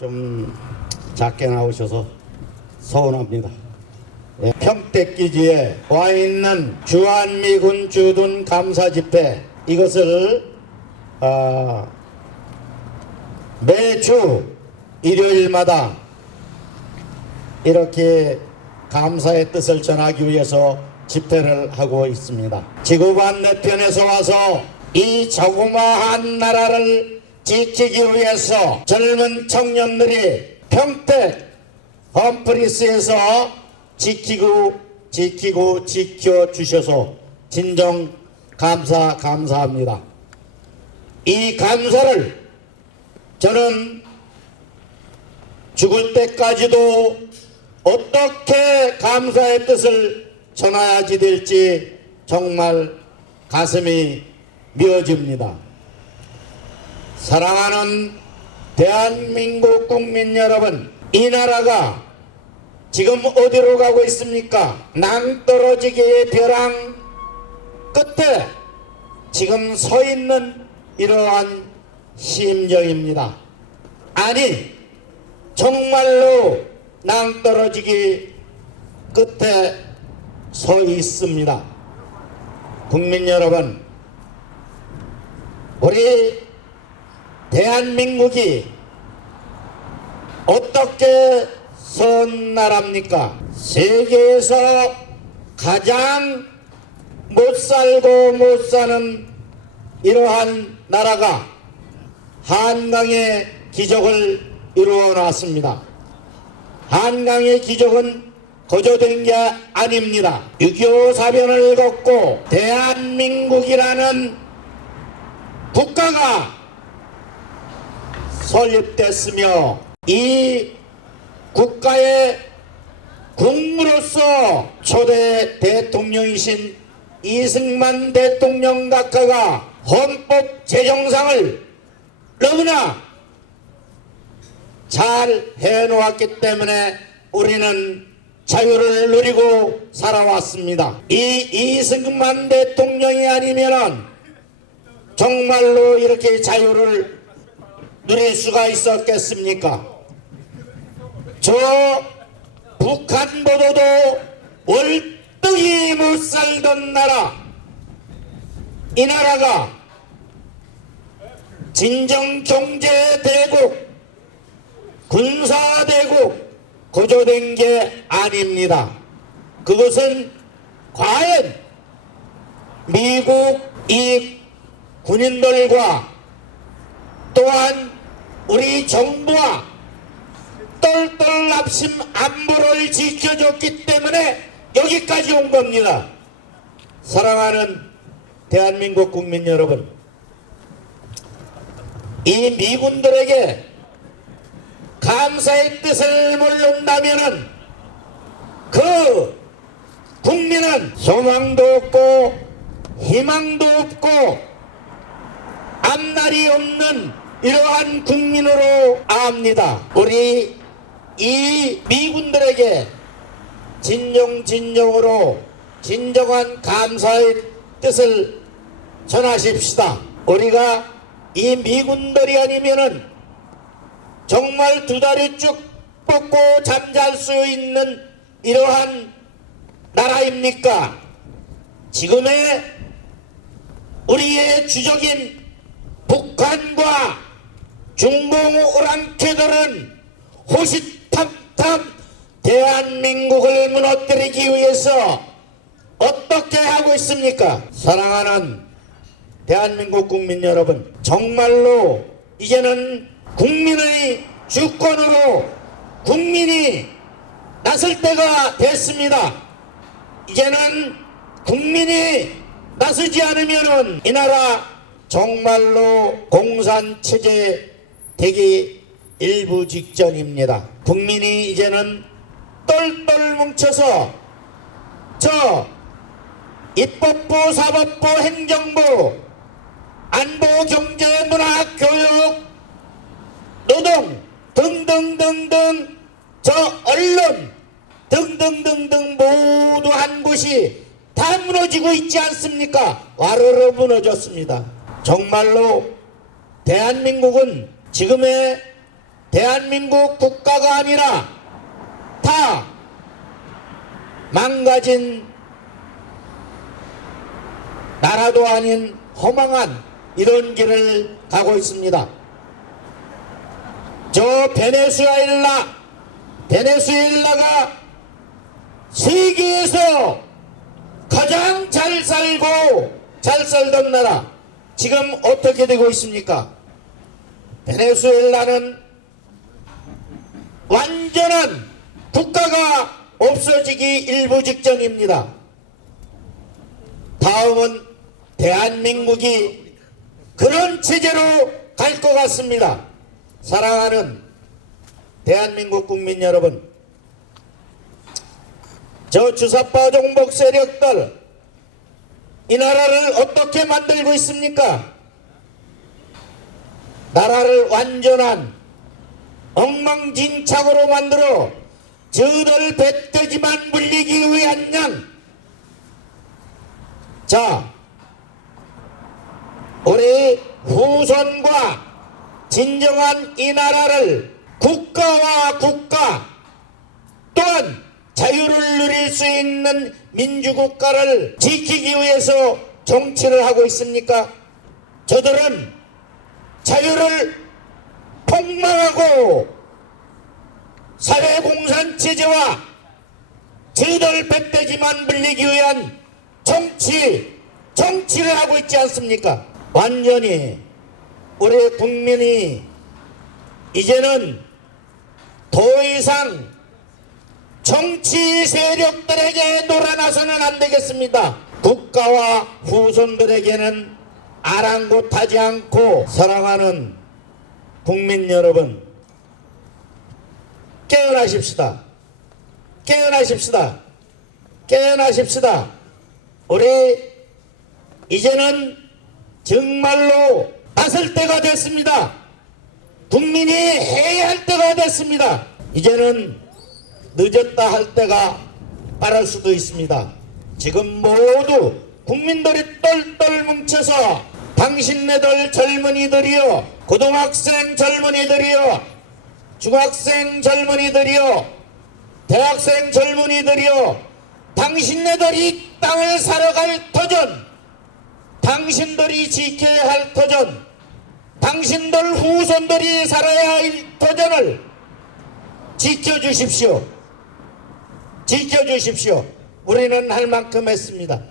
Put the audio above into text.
좀 작게 나오셔서 서운합니다. 예, 평택기지에 와 있는 주한미군 주둔 감사 집회 이것을 아, 매주 일요일마다 이렇게 감사의 뜻을 전하기 위해서 집회를 하고 있습니다. 지구 반대편에서 와서 이 조그마한 나라를 지키기 위해서 젊은 청년들이 평택 험프리스에서 지키고 지키고 지켜 주셔서 진정 감사 감사합니다. 이 감사를 저는 죽을 때까지도 어떻게 감사의 뜻을 전해야지 될지 정말 가슴이 미어집니다. 사랑하는 대한민국 국민 여러분, 이 나라가 지금 어디로 가고 있습니까? 낭떠러지기의 벼랑 끝에 지금 서 있는 이러한 심정입니다. 아니, 정말로 낭떠러지기 끝에 서 있습니다. 국민 여러분, 우리 대한민국이 어떻게 선 나라입니까? 세계에서 가장 못 살고 못 사는 이러한 나라가 한강의 기적을 이루어 놨습니다. 한강의 기적은 거저된 게 아닙니다. 6.25 사변을 걷고 대한민국이라는 국가가 설립됐으며 이 국가의 국무로서 초대 대통령이신 이승만 대통령 각하가 헌법 제정상을 너무나 잘 해놓았기 때문에 우리는 자유를 누리고 살아왔습니다. 이 이승만 대통령이 아니면은 정말로 이렇게 자유를 누릴 수가 있었겠습니까? 저 북한보다도 월등히 못 살던 나라 이 나라가 진정 경제 대국 군사 대국 고조된 게 아닙니다. 그것은 과연 미국 이 군인들과 또한 우리 정부와 똘똘 납심 안보를 지켜줬기 때문에 여기까지 온 겁니다. 사랑하는 대한민국 국민 여러분, 이 미군들에게 감사의 뜻을 모른다면은 그 국민은 소망도 없고 희망도 없고 앞날이 없는 이러한 국민으로 압니다. 우리 이 미군들에게 진정 진정으로 진정한 감사의 뜻을 전하십시다. 우리가 이 미군들이 아니면은 정말 두 다리 쭉 뻗고 잠잘 수 있는 이러한 나라입니까? 지금의 우리의 주적인 북한과 중공 오랑캐들은 호시탐탐 대한민국을 무너뜨리기 위해서 어떻게 하고 있습니까? 사랑하는 대한민국 국민 여러분, 정말로 이제는 국민의 주권으로 국민이 나설 때가 됐습니다. 이제는 국민이 나서지 않으면은 이 나라 정말로 공산 체제 되기 일부 직전입니다. 국민이 이제는 똘똘 뭉쳐서 저 입법부, 사법부, 행정부, 안보, 경제, 문화, 교육, 노동 등등등등 저 언론 등등등등 모두 한 곳이 다 무너지고 있지 않습니까? 와르르 무너졌습니다. 정말로 대한민국은 지금의 대한민국 국가가 아니라 다 망가진 나라도 아닌 허망한 이런 길을 가고 있습니다. 저 베네수엘라, 베네수엘라가 세계에서 가장 잘 살고 잘 살던 나라 지금 어떻게 되고 있습니까? 베네수엘라는 완전한 국가가 없어지기 일부 직전입니다. 다음은 대한민국이 그런 체제로 갈 것 같습니다. 사랑하는 대한민국 국민 여러분, 저 주사파 종복 세력들 이 나라를 어떻게 만들고 있습니까? 나라를 완전한 엉망진창으로 만들어 저들 배때지만 물리기 위한 양. 자, 우리 후손과 진정한 이 나라를 국가와 국가 또한 자유를 누릴 수 있는 민주국가를 지키기 위해서 정치를 하고 있습니까? 저들은 자유를 폭망하고 사회공산체제와 저들 백대지만 물리기 위한 정치, 정치를 하고 있지 않습니까? 완전히 우리 국민이 이제는 더 이상 정치 세력들에게 놀아나서는 안 되겠습니다. 국가와 후손들에게는 아랑곳하지 않고 사랑하는 국민 여러분 깨어나십시다. 깨어나십시다. 깨어나십시다. 우리 이제는 정말로 나설 때가 됐습니다. 국민이 해야 할 때가 됐습니다. 이제는 늦었다 할 때가 빠를 수도 있습니다. 지금 모두 국민들이 똘똘 뭉쳐서 당신네들 젊은이들이요, 고등학생 젊은이들이요, 중학생 젊은이들이요, 대학생 젊은이들이요, 당신네들이 이 땅을 살아갈 터전, 당신들이 지켜야 할 터전, 당신들 후손들이 살아야 할 터전을 지켜주십시오. 지켜주십시오. 우리는 할 만큼 했습니다.